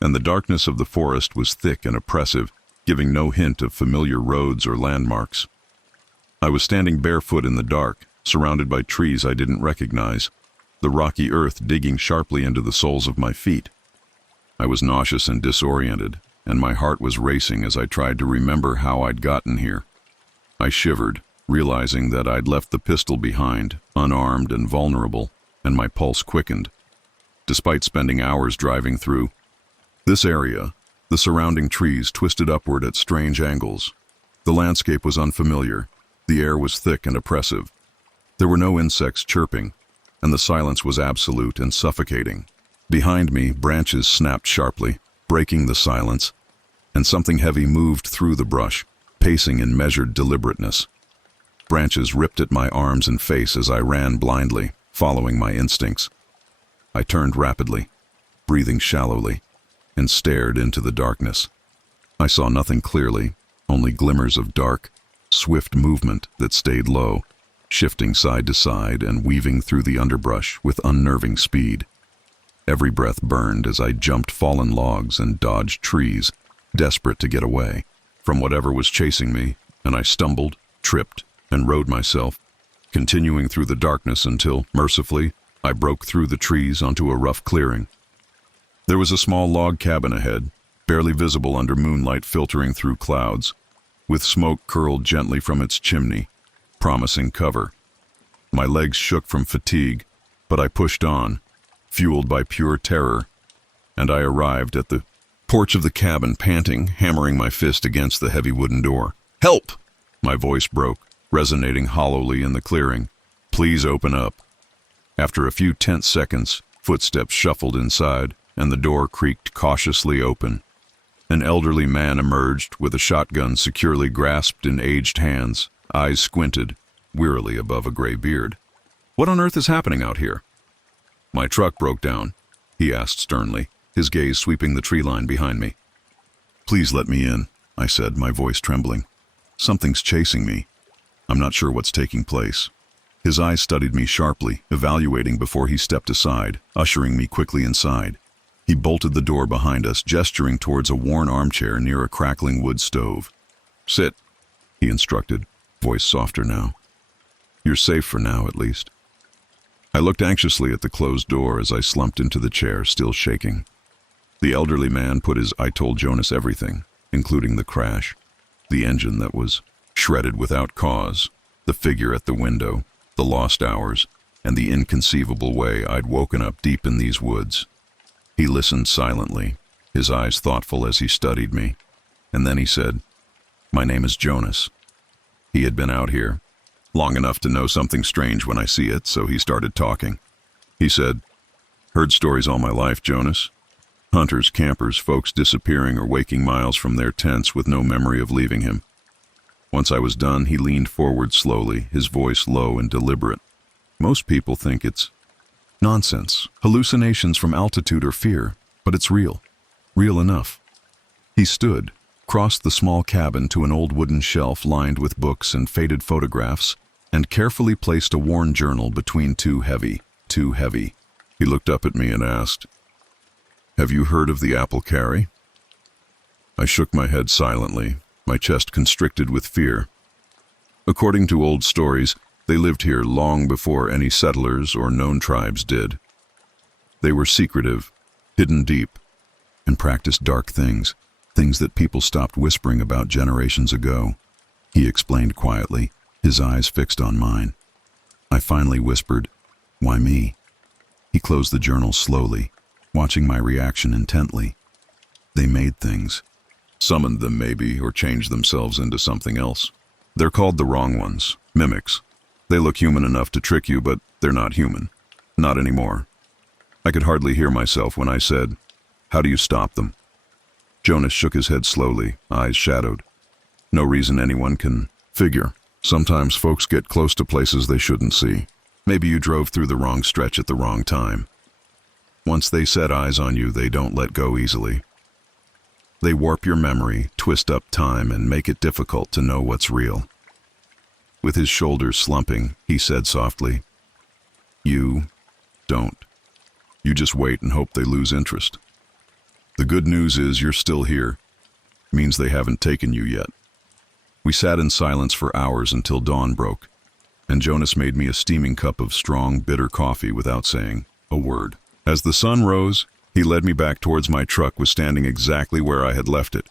and the darkness of the forest was thick and oppressive, giving no hint of familiar roads or landmarks. I was standing barefoot in the dark, surrounded by trees I didn't recognize, the rocky earth digging sharply into the soles of my feet. I was nauseous and disoriented, and my heart was racing as I tried to remember how I'd gotten here. I shivered, realizing that I'd left the pistol behind, unarmed and vulnerable, and my pulse quickened. Despite spending hours driving through this area, the surrounding trees twisted upward at strange angles. The landscape was unfamiliar, the air was thick and oppressive. There were no insects chirping, and the silence was absolute and suffocating. Behind me, branches snapped sharply, breaking the silence, and something heavy moved through the brush, pacing in measured deliberateness. Branches ripped at my arms and face as I ran blindly, following my instincts. I turned rapidly, breathing shallowly, and stared into the darkness. I saw nothing clearly, only glimmers of dark, swift movement that stayed low, shifting side to side and weaving through the underbrush with unnerving speed. Every breath burned as I jumped fallen logs and dodged trees, desperate to get away from whatever was chasing me, and I stumbled, tripped, and rode myself, continuing through the darkness until, mercifully, I broke through the trees onto a rough clearing. There was a small log cabin ahead, barely visible under moonlight filtering through clouds, with smoke curled gently from its chimney, promising cover. My legs shook from fatigue, but I pushed on, fueled by pure terror, and I arrived at the porch of the cabin, panting, hammering my fist against the heavy wooden door. "Help!" My voice broke, resonating hollowly in the clearing. "Please open up." After a few tense seconds, footsteps shuffled inside, and the door creaked cautiously open. An elderly man emerged with a shotgun securely grasped in aged hands, eyes squinted, wearily above a gray beard. "What on earth is happening out here?" "My truck broke down," he asked sternly, his gaze sweeping the tree line behind me. "Please let me in," I said, my voice trembling. "Something's chasing me. I'm not sure what's taking place." His eyes studied me sharply, evaluating before he stepped aside, ushering me quickly inside. He bolted the door behind us, gesturing towards a worn armchair near a crackling wood stove. "Sit," he instructed, voice softer now. "You're safe for now, at least." I looked anxiously at the closed door as I slumped into the chair, still shaking. The elderly man put his "I told Jonas everything," including the crash, the engine that was shredded without cause, the figure at the window, the lost hours, and the inconceivable way I'd woken up deep in these woods. He listened silently, his eyes thoughtful as he studied me, and then he said, "My name is Jonas." He had been out here long enough to know something strange when I see it, so he started talking. He said, "Heard stories all my life, Jonas. Hunters, campers, folks disappearing or waking miles from their tents with no memory of leaving him." Once I was done, he leaned forward slowly, his voice low and deliberate. "Most people think it's nonsense, hallucinations from altitude or fear, but it's real. Real enough." He stood, crossed the small cabin to an old wooden shelf lined with books and faded photographs, and carefully placed a worn journal between too heavy. He looked up at me and asked, "Have you heard of the apple carry?" I shook my head silently, my chest constricted with fear. According to old stories, they lived here long before any settlers or known tribes did. They were secretive, hidden deep, and practiced dark things, things that people stopped whispering about generations ago. He explained quietly, his eyes fixed on mine. I finally whispered, "Why me?" He closed the journal slowly, watching my reaction intently. They made things. Summoned them maybe, or changed themselves into something else. They're called the wrong ones, mimics. They look human enough to trick you, but they're not human. Not anymore. I could hardly hear myself when I said, "How do you stop them?" Jonas shook his head slowly, eyes shadowed. "No reason anyone can figure. Sometimes folks get close to places they shouldn't see. Maybe you drove through the wrong stretch at the wrong time. Once they set eyes on you, they don't let go easily. They warp your memory, twist up time, and make it difficult to know what's real." With his shoulders slumping, he said softly, "You don't. You just wait and hope they lose interest. The good news is you're still here. Means they haven't taken you yet." We sat in silence for hours until dawn broke, and Jonas made me a steaming cup of strong, bitter coffee without saying a word. As the sun rose, he led me back towards my truck, was standing exactly where I had left it.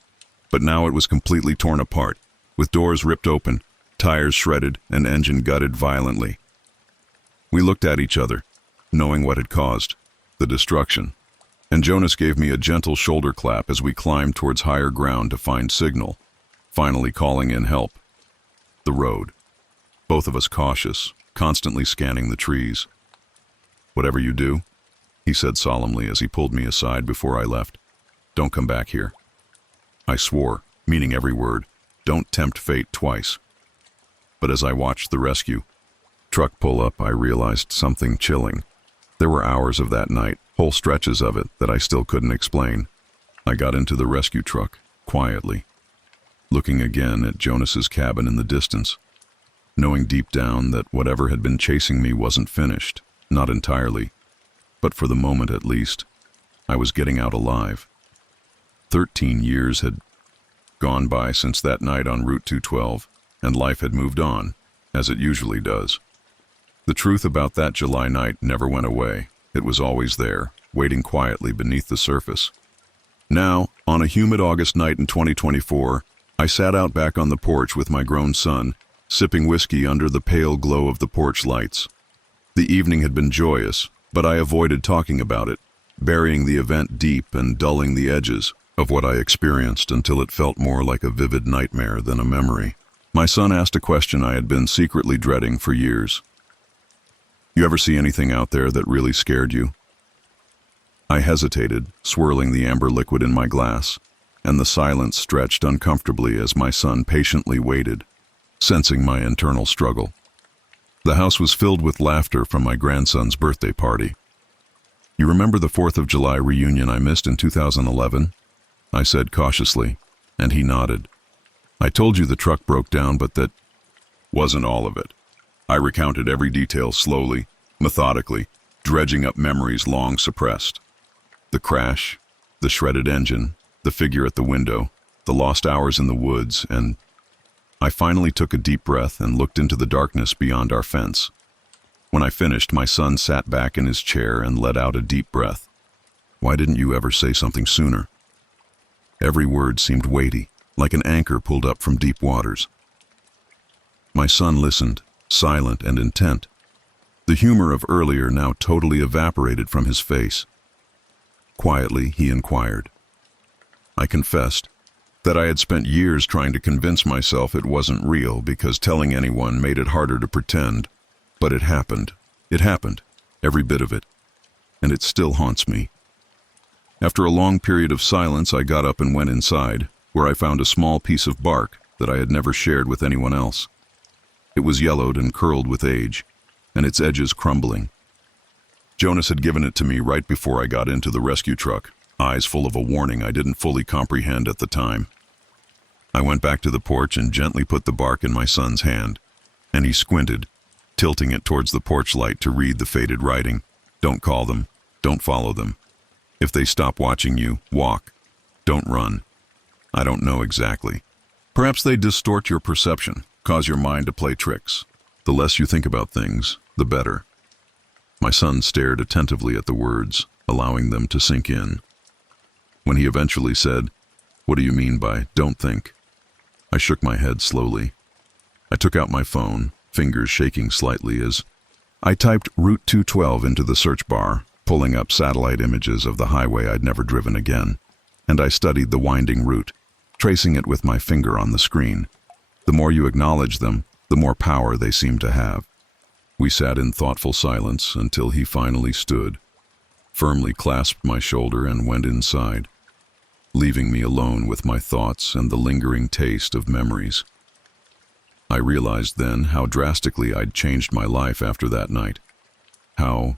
But now it was completely torn apart, with doors ripped open, tires shredded, and engine gutted violently. We looked at each other, knowing what had caused the destruction, and Jonas gave me a gentle shoulder clap as we climbed towards higher ground to find signal, finally calling in help. The road. Both of us cautious, constantly scanning the trees. "Whatever you do," he said solemnly as he pulled me aside before I left, "don't come back here." I swore, meaning every word, don't tempt fate twice. But as I watched the rescue truck pull up, I realized something chilling. There were hours of that night, whole stretches of it, that I still couldn't explain. I got into the rescue truck, quietly, looking again at Jonas's cabin in the distance, knowing deep down that whatever had been chasing me wasn't finished, not entirely. But for the moment at least, I was getting out alive. 13 years had gone by since that night on Route 212, and life had moved on, as it usually does. The truth about that July night never went away. It was always there, waiting quietly beneath the surface. Now, on a humid August night in 2024, I sat out back on the porch with my grown son, sipping whiskey under the pale glow of the porch lights. The evening had been joyous, but I avoided talking about it, burying the event deep and dulling the edges of what I experienced until it felt more like a vivid nightmare than a memory. My son asked a question I had been secretly dreading for years. "You ever see anything out there that really scared you?" I hesitated, swirling the amber liquid in my glass, and the silence stretched uncomfortably as my son patiently waited, sensing my internal struggle. The house was filled with laughter from my grandson's birthday party. "You remember the 4th of July reunion I missed in 2011? I said cautiously, and he nodded. "I told you the truck broke down, but that wasn't all of it." I recounted every detail slowly, methodically, dredging up memories long suppressed. The crash, the shredded engine, the figure at the window, the lost hours in the woods, and I finally took a deep breath and looked into the darkness beyond our fence. When I finished, my son sat back in his chair and let out a deep breath. "Why didn't you ever say something sooner?" Every word seemed weighty, like an anchor pulled up from deep waters. My son listened, silent and intent. The humor of earlier now totally evaporated from his face. Quietly, he inquired. I confessed that I had spent years trying to convince myself it wasn't real because telling anyone made it harder to pretend. But it happened. It happened, every bit of it. And it still haunts me. After a long period of silence, I got up and went inside, where I found a small piece of bark that I had never shared with anyone else. It was yellowed and curled with age, and its edges crumbling. Jonas had given it to me right before I got into the rescue truck, eyes full of a warning I didn't fully comprehend at the time. I went back to the porch and gently put the bark in my son's hand, and he squinted, tilting it towards the porch light to read the faded writing. "Don't call them. Don't follow them. If they stop watching you, walk. Don't run." I don't know exactly. Perhaps they distort your perception, cause your mind to play tricks. The less you think about things, the better. My son stared attentively at the words, allowing them to sink in. When he eventually said, "What do you mean by don't think?" I shook my head slowly. I took out my phone, fingers shaking slightly as I typed Route 212 into the search bar, pulling up satellite images of the highway I'd never driven again, and I studied the winding route, tracing it with my finger on the screen. The more you acknowledge them, the more power they seem to have. We sat in thoughtful silence until he finally stood, firmly clasped my shoulder and went inside, leaving me alone with my thoughts and the lingering taste of memories. I realized then how drastically I'd changed my life after that night. How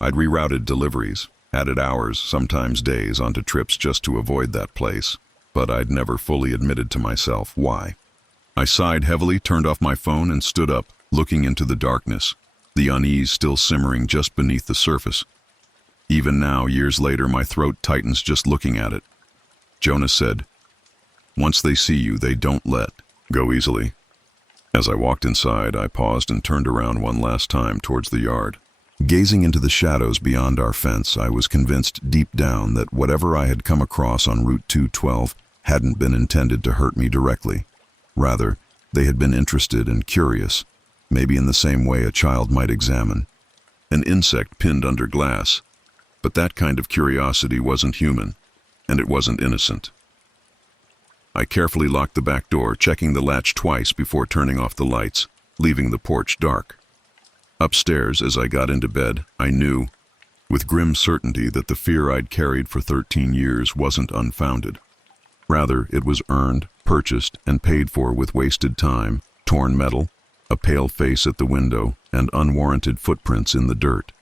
I'd rerouted deliveries, added hours, sometimes days, onto trips just to avoid that place, but I'd never fully admitted to myself why. I sighed heavily, turned off my phone, and stood up, looking into the darkness, the unease still simmering just beneath the surface. Even now, years later, my throat tightens just looking at it. Jonah said, "Once they see you, they don't let go easily." As I walked inside, I paused and turned around one last time towards the yard. Gazing into the shadows beyond our fence, I was convinced deep down that whatever I had come across on Route 212 hadn't been intended to hurt me directly. Rather, they had been interested and curious, maybe in the same way a child might examine an insect pinned under glass. But that kind of curiosity wasn't human, and it wasn't innocent. I carefully locked the back door, checking the latch twice before turning off the lights, leaving the porch dark. Upstairs, as I got into bed, I knew, with grim certainty, that the fear I'd carried for 13 years wasn't unfounded. Rather, it was earned, purchased, and paid for with wasted time, torn metal, a pale face at the window, and unwarranted footprints in the dirt.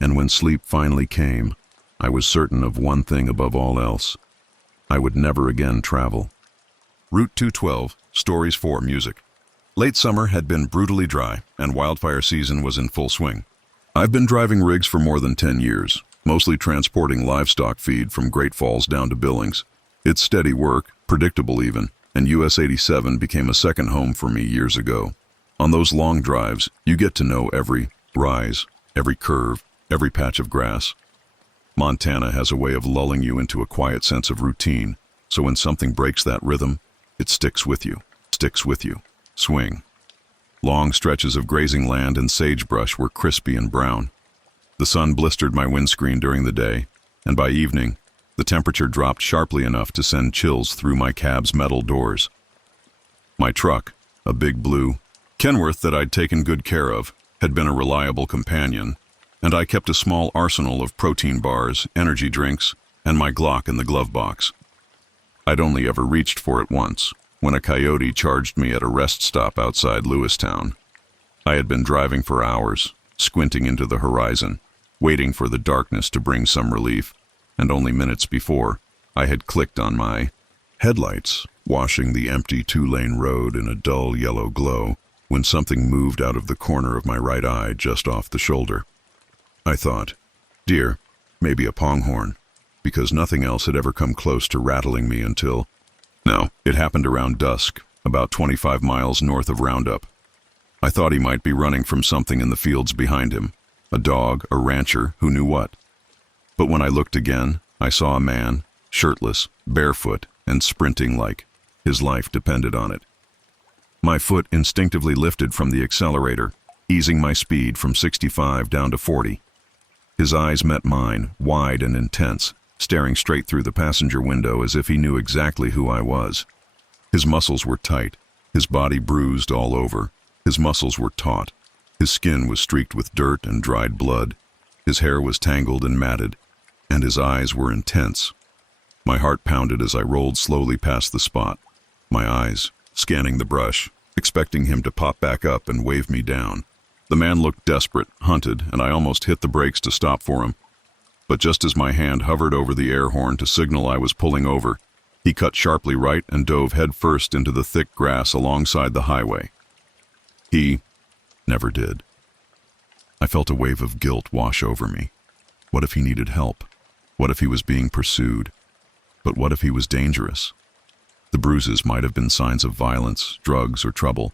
And when sleep finally came, I was certain of one thing above all else. I would never again travel. Route 212, Stories 4 Music. Late summer had been brutally dry, and wildfire season was in full swing. I've been driving rigs for more than 10 years, mostly transporting livestock feed from Great Falls down to Billings. It's steady work, predictable even, and US 87 became a second home for me years ago. On those long drives, you get to know every rise, every curve, every patch of grass. Montana has a way of lulling you into a quiet sense of routine, so when something breaks that rhythm, it sticks with you. Swing. Long stretches of grazing land and sagebrush were crispy and brown. The sun blistered my windscreen during the day, and by evening, the temperature dropped sharply enough to send chills through my cab's metal doors. My truck, a big blue Kenworth that I'd taken good care of, had been a reliable companion, and I kept a small arsenal of protein bars, energy drinks, and my Glock in the glove box. I'd only ever reached for it once, when a coyote charged me at a rest stop outside Lewistown. I had been driving for hours, squinting into the horizon, waiting for the darkness to bring some relief, and only minutes before, I had clicked on my headlights, washing the empty two-lane road in a dull yellow glow, when something moved out of the corner of my right eye just off the shoulder. I thought, deer, maybe a pronghorn, because nothing else had ever come close to rattling me until... No, it happened around dusk, about 25 miles north of Roundup. I thought he might be running from something in the fields behind him, a dog, a rancher, who knew what. But when I looked again, I saw a man, shirtless, barefoot, and sprinting like his life depended on it. My foot instinctively lifted from the accelerator, easing my speed from 65 down to 40. His eyes met mine, wide and intense, staring straight through the passenger window as if he knew exactly who I was. His muscles were tight, his body bruised all over, his muscles were taut, his skin was streaked with dirt and dried blood, his hair was tangled and matted, and his eyes were intense. My heart pounded as I rolled slowly past the spot, my eyes scanning the brush, expecting him to pop back up and wave me down. The man looked desperate, hunted, and I almost hit the brakes to stop for him. But just as my hand hovered over the air horn to signal I was pulling over, he cut sharply right and dove headfirst into the thick grass alongside the highway. He never did. I felt a wave of guilt wash over me. What if he needed help? What if he was being pursued? But what if he was dangerous? The bruises might have been signs of violence, drugs, or trouble,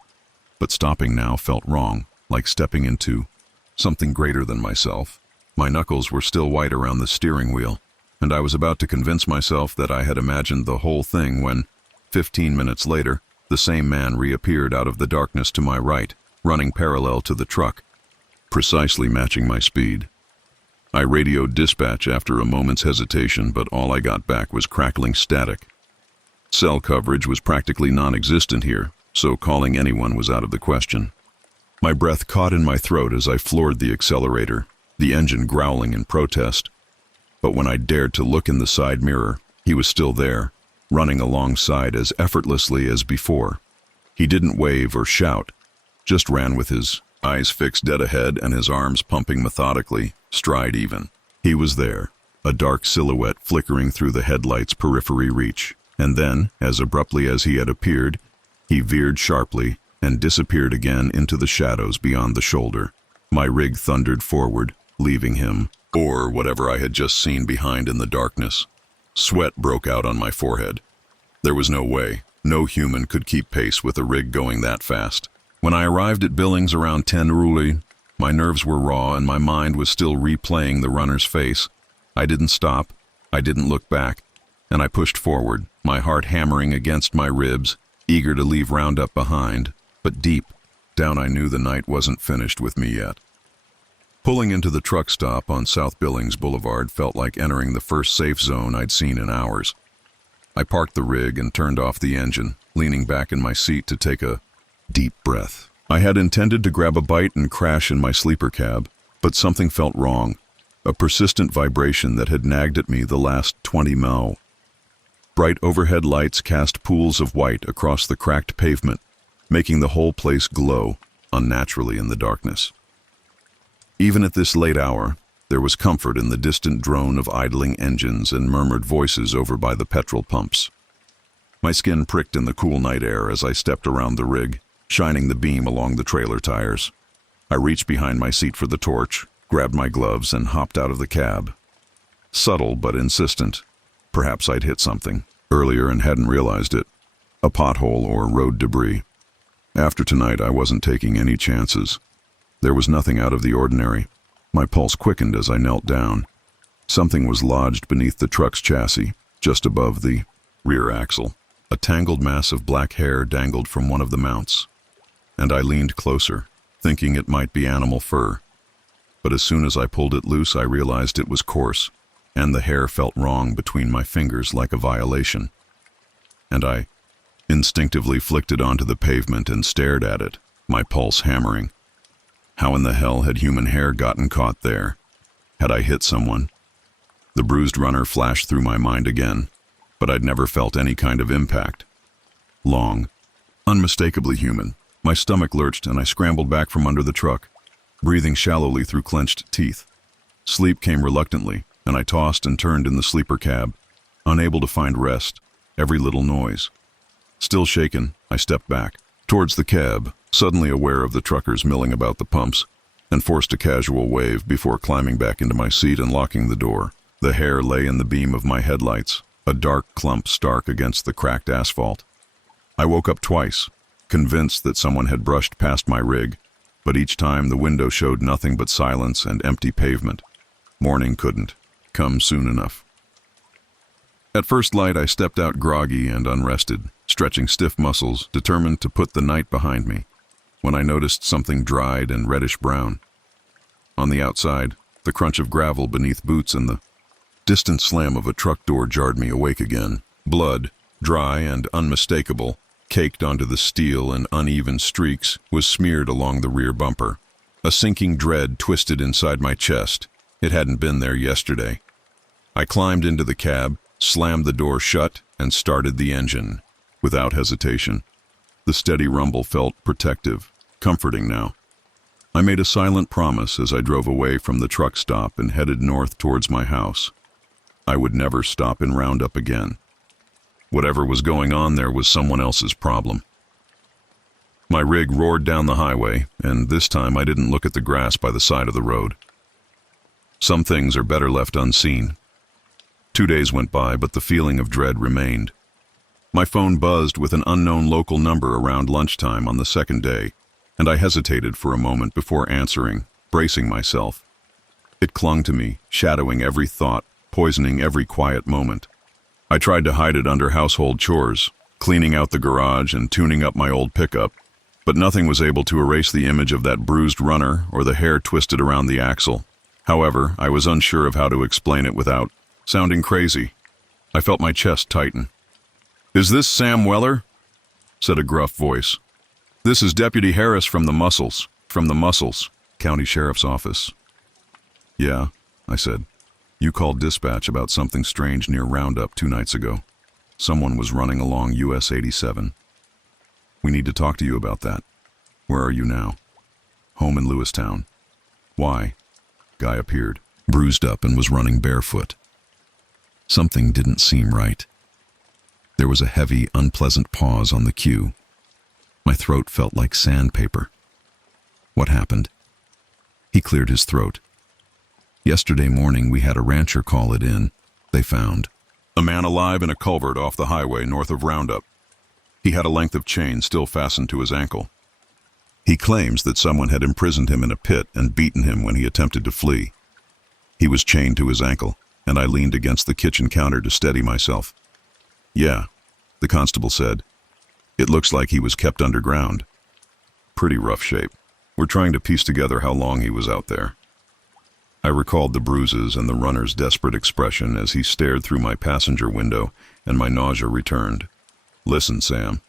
but stopping now felt wrong, like stepping into something greater than myself. My knuckles were still white around the steering wheel, and I was about to convince myself that I had imagined the whole thing when, 15 minutes later, the same man reappeared out of the darkness to my right, running parallel to the truck, precisely matching my speed. I radioed dispatch after a moment's hesitation, but all I got back was crackling static. Cell coverage was practically non-existent here, so calling anyone was out of the question. My breath caught in my throat as I floored the accelerator, the engine growling in protest. But when I dared to look in the side mirror, he was still there, running alongside as effortlessly as before. He didn't wave or shout, just ran with his eyes fixed dead ahead and his arms pumping methodically, stride even. He was there, a dark silhouette flickering through the headlight's periphery reach. And then, as abruptly as he had appeared, he veered sharply and disappeared again into the shadows beyond the shoulder. My rig thundered forward, leaving him, or whatever I had just seen behind in the darkness. Sweat broke out on my forehead. There was no way, no human could keep pace with a rig going that fast. When I arrived at Billings around 10 Ruli, my nerves were raw and my mind was still replaying the runner's face. I didn't stop, I didn't look back, and I pushed forward, my heart hammering against my ribs, eager to leave Roundup behind, but deep down I knew the night wasn't finished with me yet. Pulling into the truck stop on South Billings Boulevard felt like entering the first safe zone I'd seen in hours. I parked the rig and turned off the engine, leaning back in my seat to take a deep breath. I had intended to grab a bite and crash in my sleeper cab, but something felt wrong, a persistent vibration that had nagged at me the last 20 miles. Bright overhead lights cast pools of white across the cracked pavement, making the whole place glow unnaturally in the darkness. Even at this late hour, there was comfort in the distant drone of idling engines and murmured voices over by the petrol pumps. My skin pricked in the cool night air as I stepped around the rig, shining the beam along the trailer tires. I reached behind my seat for the torch, grabbed my gloves, and hopped out of the cab. Subtle but insistent. Perhaps I'd hit something earlier and hadn't realized it. A pothole or road debris. After tonight, I wasn't taking any chances. There was nothing out of the ordinary. My pulse quickened as I knelt down. Something was lodged beneath the truck's chassis, just above the rear axle. A tangled mass of black hair dangled from one of the mounts, and I leaned closer, thinking it might be animal fur. But as soon as I pulled it loose, I realized it was coarse, and the hair felt wrong between my fingers like a violation. And I instinctively flicked it onto the pavement and stared at it, my pulse hammering. How in the hell had human hair gotten caught there? Had I hit someone? The bruised runner flashed through my mind again, but I'd never felt any kind of impact. Long, unmistakably human. My stomach lurched and I scrambled back from under the truck, breathing shallowly through clenched teeth. Sleep came reluctantly, and I tossed and turned in the sleeper cab, unable to find rest, every little noise. Still shaken, I stepped back, towards the cab, suddenly aware of the truckers milling about the pumps, and forced a casual wave before climbing back into my seat and locking the door. The hair lay in the beam of my headlights, a dark clump stark against the cracked asphalt. I woke up twice, convinced that someone had brushed past my rig, but each time the window showed nothing but silence and empty pavement. Morning couldn't come soon enough. At first light, I stepped out groggy and unrested, stretching stiff muscles, determined to put the night behind me, when I noticed something dried and reddish-brown. On the outside, the crunch of gravel beneath boots and the distant slam of a truck door jarred me awake again. Blood, dry and unmistakable, caked onto the steel in uneven streaks, was smeared along the rear bumper. A sinking dread twisted inside my chest. It hadn't been there yesterday. I climbed into the cab, slammed the door shut, and started the engine. Without hesitation. The steady rumble felt protective, comforting now. I made a silent promise as I drove away from the truck stop and headed north towards my house. I would never stop in Roundup again. Whatever was going on there was someone else's problem. My rig roared down the highway, and this time I didn't look at the grass by the side of the road. Some things are better left unseen. 2 days went by, but the feeling of dread remained. My phone buzzed with an unknown local number around lunchtime on the second day, and I hesitated for a moment before answering, bracing myself. It clung to me, shadowing every thought, poisoning every quiet moment. I tried to hide it under household chores, cleaning out the garage and tuning up my old pickup, but nothing was able to erase the image of that bruised runner or the hair twisted around the axle. However, I was unsure of how to explain it without sounding crazy. I felt my chest tighten. "Is this Sam Weller?" said a gruff voice. "This is Deputy Harris from the Muscles County Sheriff's Office." "Yeah," I said. "You called dispatch about something strange near Roundup 2 nights ago. Someone was running along US 87. We need to talk to you about that. Where are you now?" "Home in Lewistown." "Why?" Guy appeared, bruised up, and was running barefoot. Something didn't seem right. There was a heavy, unpleasant pause on the cue. My throat felt like sandpaper. "What happened?" He cleared his throat. "Yesterday morning we had a rancher call it in. They found a man alive in a culvert off the highway north of Roundup. He had a length of chain still fastened to his ankle. He claims that someone had imprisoned him in a pit and beaten him when he attempted to flee. He was chained to his ankle, and I leaned against the kitchen counter to steady myself." "Yeah," the constable said. "It looks like he was kept underground. Pretty rough shape. We're trying to piece together how long he was out there." I recalled the bruises and the runner's desperate expression as he stared through my passenger window, and my nausea returned. "Listen, Sam."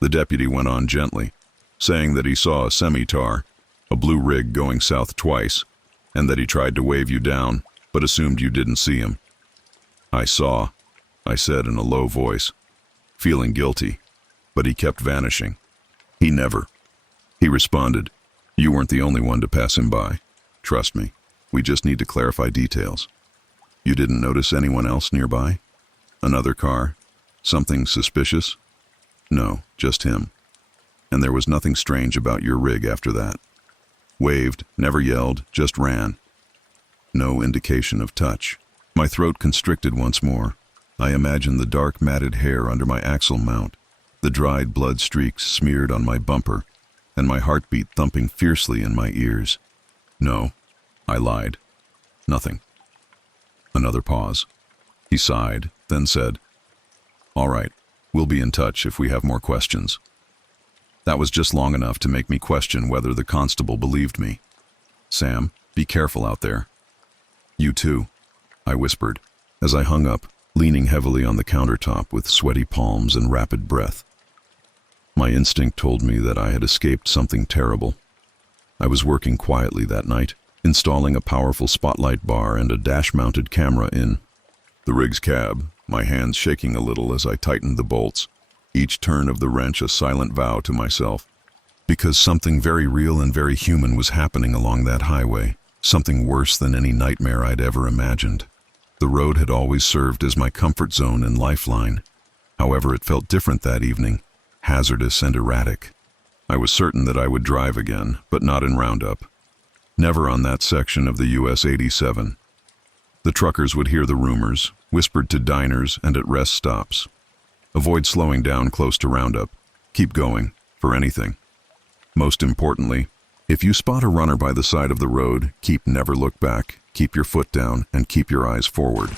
The deputy went on gently, saying that he saw a semi-tar, a blue rig going south twice, and that he tried to wave you down, but assumed you didn't see him. "I saw," I said in a low voice, feeling guilty, but he kept vanishing. "He never." He responded, "You weren't the only one to pass him by. Trust me, we just need to clarify details. You didn't notice anyone else nearby? Another car? Something suspicious?" "No, just him. And there was nothing strange about your rig after that. Waved, never yelled, just ran. No indication of touch." My throat constricted once more. I imagined the dark matted hair under my axle mount, the dried blood streaks smeared on my bumper, and my heartbeat thumping fiercely in my ears. "No," I lied. "Nothing." Another pause. He sighed, then said, "All right, we'll be in touch if we have more questions." That was just long enough to make me question whether the constable believed me. "Sam, be careful out there." "You too," I whispered, as I hung up, leaning heavily on the countertop with sweaty palms and rapid breath. My instinct told me that I had escaped something terrible. I was working quietly that night, installing a powerful spotlight bar and a dash-mounted camera in the rig's cab, my hands shaking a little as I tightened the bolts, each turn of the wrench a silent vow to myself. Because something very real and very human was happening along that highway, something worse than any nightmare I'd ever imagined. The road had always served as my comfort zone and lifeline. However, it felt different that evening, hazardous and erratic. I was certain that I would drive again, but not in Roundup. Never on that section of the US 87. The truckers would hear the rumors, whispered to diners and at rest stops. Avoid slowing down close to Roundup. Keep going, for anything. Most importantly, if you spot a runner by the side of the road, never look back, keep your foot down, and keep your eyes forward.